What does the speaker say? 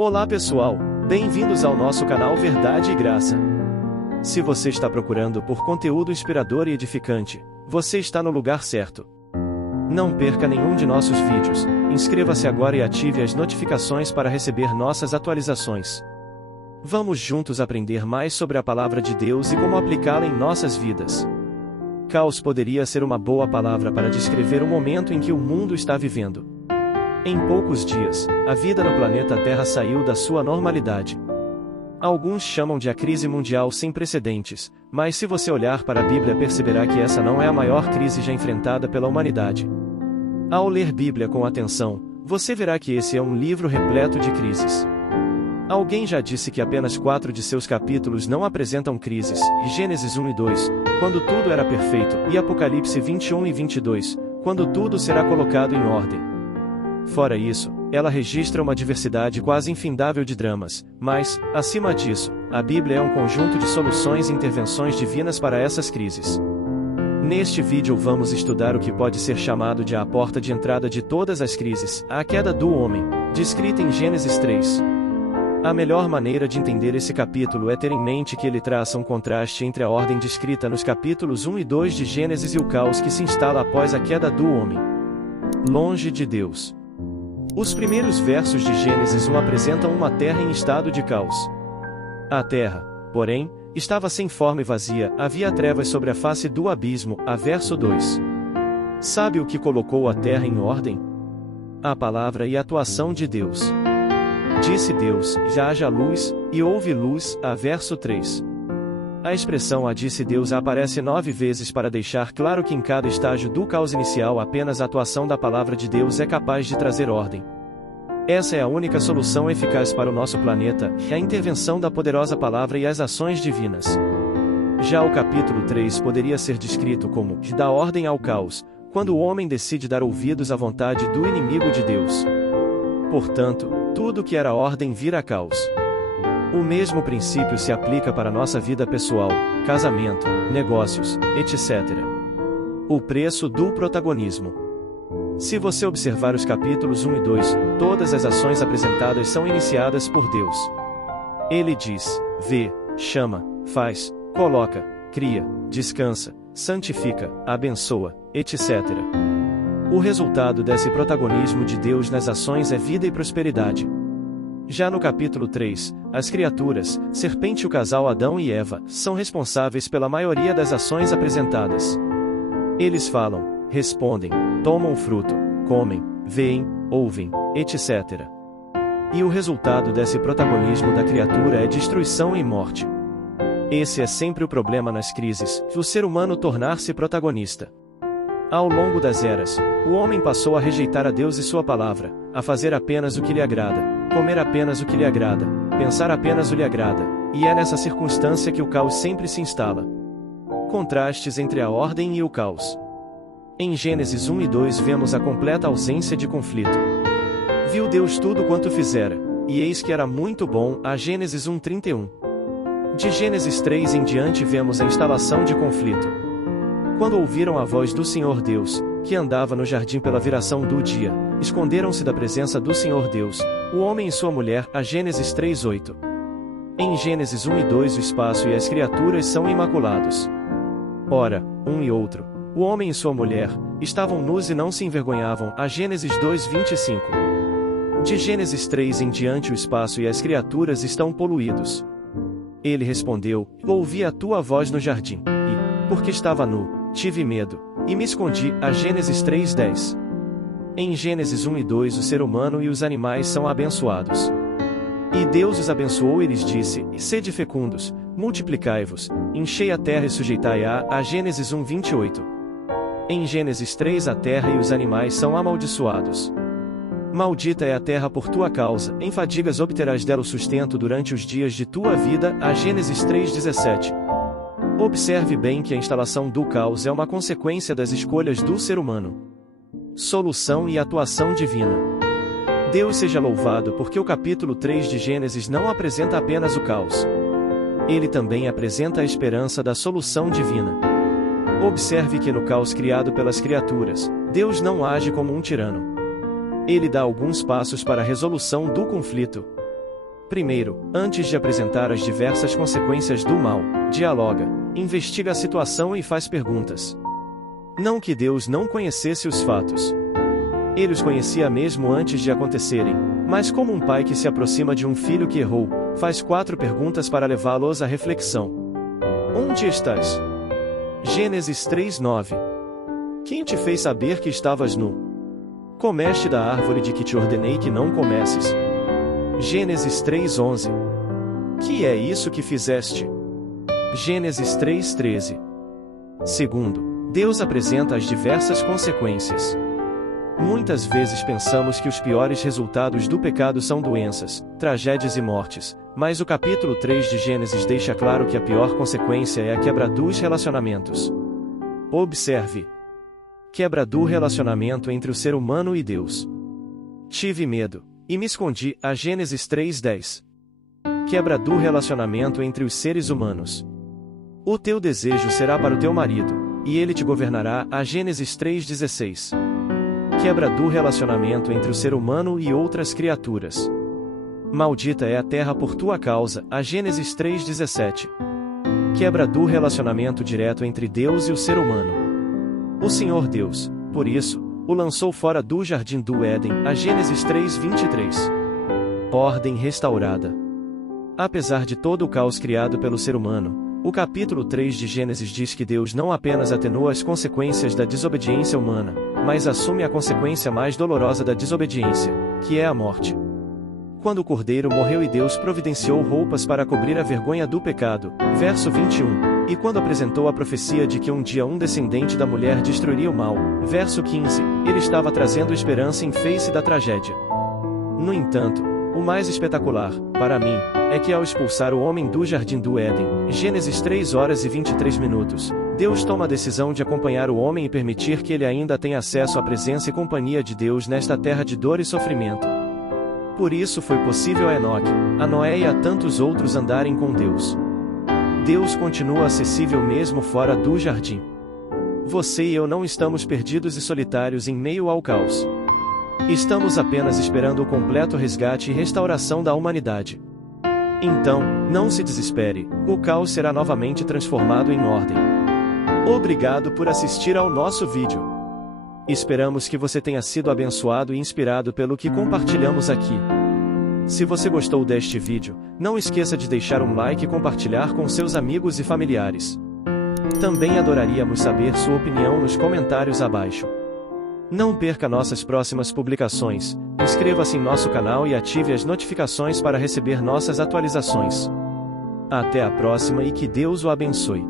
Olá pessoal, bem-vindos ao nosso canal Verdade e Graça. Se você está procurando por conteúdo inspirador e edificante, você está no lugar certo. Não perca nenhum de nossos vídeos, inscreva-se agora e ative as notificações para receber nossas atualizações. Vamos juntos aprender mais sobre a palavra de Deus e como aplicá-la em nossas vidas. Caos poderia ser uma boa palavra para descrever o momento em que o mundo está vivendo. Em poucos dias, a vida no planeta Terra saiu da sua normalidade. Alguns chamam de a crise mundial sem precedentes, mas se você olhar para a Bíblia perceberá que essa não é a maior crise já enfrentada pela humanidade. Ao ler Bíblia com atenção, você verá que esse é um livro repleto de crises. Alguém já disse que apenas 4 de seus capítulos não apresentam crises, Gênesis 1 e 2, quando tudo era perfeito, e Apocalipse 21 e 22, quando tudo será colocado em ordem. Fora isso, ela registra uma diversidade quase infindável de dramas, mas, acima disso, a Bíblia é um conjunto de soluções e intervenções divinas para essas crises. Neste vídeo vamos estudar o que pode ser chamado de a porta de entrada de todas as crises, a queda do homem, descrita em Gênesis 3. A melhor maneira de entender esse capítulo é ter em mente que ele traça um contraste entre a ordem descrita nos capítulos 1 e 2 de Gênesis e o caos que se instala após a queda do homem. Longe de Deus. Os primeiros versos de Gênesis 1 apresentam uma terra em estado de caos. A terra, porém, estava sem forma e vazia, havia trevas sobre a face do abismo, a verso 2. Sabe o que colocou a terra em ordem? A palavra e a atuação de Deus. Disse Deus, já haja luz, e houve luz, a verso 3. A expressão a disse Deus aparece 9 vezes para deixar claro que em cada estágio do caos inicial apenas a atuação da palavra de Deus é capaz de trazer ordem. Essa é a única solução eficaz para o nosso planeta, a intervenção da poderosa palavra e as ações divinas. Já o capítulo 3 poderia ser descrito como da ordem ao caos, quando o homem decide dar ouvidos à vontade do inimigo de Deus. Portanto, tudo que era ordem vira caos. O mesmo princípio se aplica para nossa vida pessoal, casamento, negócios, etc. O preço do protagonismo. Se você observar os capítulos 1 e 2, todas as ações apresentadas são iniciadas por Deus. Ele diz, vê, chama, faz, coloca, cria, descansa, santifica, abençoa, etc. O resultado desse protagonismo de Deus nas ações é vida e prosperidade. Já no capítulo 3, as criaturas, serpente e o casal Adão e Eva, são responsáveis pela maioria das ações apresentadas. Eles falam, respondem, tomam o fruto, comem, veem, ouvem, etc. E o resultado desse protagonismo da criatura é destruição e morte. Esse é sempre o problema nas crises, o ser humano tornar-se protagonista. Ao longo das eras, o homem passou a rejeitar a Deus e sua palavra, a fazer apenas o que lhe agrada, comer apenas o que lhe agrada, pensar apenas o que lhe agrada, e é nessa circunstância que o caos sempre se instala. Contrastes entre a ordem e o caos. Em Gênesis 1 e 2 vemos a completa ausência de conflito. Viu Deus tudo quanto fizera, e eis que era muito bom, a Gênesis 1:31. De Gênesis 3 em diante vemos a instalação de conflito. Quando ouviram a voz do Senhor Deus, que andava no jardim pela viração do dia, esconderam-se da presença do Senhor Deus, o homem e sua mulher, a Gênesis 3:8. Em Gênesis 1 e 2 o espaço e as criaturas são imaculados. Ora, um e outro, o homem e sua mulher, estavam nus e não se envergonhavam, a Gênesis 2:25. De Gênesis 3 em diante o espaço e as criaturas estão poluídos. Ele respondeu, ouvi a tua voz no jardim, e, porque estava nu, tive medo, e me escondi, a Gênesis 3:10. Em Gênesis 1 e 2 o ser humano e os animais são abençoados. E Deus os abençoou e lhes disse, sede fecundos, multiplicai-vos, enchei a terra e sujeitai-a, a Gênesis 1:28. Em Gênesis 3 a terra e os animais são amaldiçoados. Maldita é a terra por tua causa, em fadigas obterás dela o sustento durante os dias de tua vida, a Gênesis 3:17. Observe bem que a instalação do caos é uma consequência das escolhas do ser humano. Solução e atuação divina. Deus seja louvado porque o capítulo 3 de Gênesis não apresenta apenas o caos. Ele também apresenta a esperança da solução divina. Observe que no caos criado pelas criaturas, Deus não age como um tirano. Ele dá alguns passos para a resolução do conflito. Primeiro, antes de apresentar as diversas consequências do mal, dialoga, investiga a situação e faz perguntas. Não que Deus não conhecesse os fatos. Ele os conhecia mesmo antes de acontecerem, mas como um pai que se aproxima de um filho que errou, faz 4 perguntas para levá-los à reflexão. Onde estás? Gênesis 3:9. Quem te fez saber que estavas nu? Comeste da árvore de que te ordenei que não comesses? Gênesis 3:11. Que é isso que fizeste? Gênesis 3:13. Segundo, Deus apresenta as diversas consequências. Muitas vezes pensamos que os piores resultados do pecado são doenças, tragédias e mortes, mas o capítulo 3 de Gênesis deixa claro que a pior consequência é a quebra dos relacionamentos. Observe. Quebra do relacionamento entre o ser humano e Deus. Tive medo, e me escondi, a Gênesis 3:10. Quebra do relacionamento entre os seres humanos. O teu desejo será para o teu marido, e ele te governará, a Gênesis 3:16. Quebra do relacionamento entre o ser humano e outras criaturas. Maldita é a terra por tua causa, a Gênesis 3:17. Quebra do relacionamento direto entre Deus e o ser humano. O Senhor Deus, por isso, o lançou fora do jardim do Éden, a Gênesis 3:23. Ordem restaurada. Apesar de todo o caos criado pelo ser humano, o capítulo 3 de Gênesis diz que Deus não apenas atenua as consequências da desobediência humana, mas assume a consequência mais dolorosa da desobediência, que é a morte. Quando o cordeiro morreu e Deus providenciou roupas para cobrir a vergonha do pecado, verso 21. E quando apresentou a profecia de que um dia um descendente da mulher destruiria o mal, verso 15, ele estava trazendo esperança em face da tragédia. No entanto, o mais espetacular, para mim, é que ao expulsar o homem do jardim do Éden, Gênesis 3:23, Deus toma a decisão de acompanhar o homem e permitir que ele ainda tenha acesso à presença e companhia de Deus nesta terra de dor e sofrimento. Por isso foi possível a Enoque, a Noé e a tantos outros andarem com Deus. Deus continua acessível mesmo fora do jardim. Você e eu não estamos perdidos e solitários em meio ao caos. Estamos apenas esperando o completo resgate e restauração da humanidade. Então, não se desespere, o caos será novamente transformado em ordem. Obrigado por assistir ao nosso vídeo. Esperamos que você tenha sido abençoado e inspirado pelo que compartilhamos aqui. Se você gostou deste vídeo, não esqueça de deixar um like e compartilhar com seus amigos e familiares. Também adoraríamos saber sua opinião nos comentários abaixo. Não perca nossas próximas publicações, inscreva-se em nosso canal e ative as notificações para receber nossas atualizações. Até a próxima e que Deus o abençoe.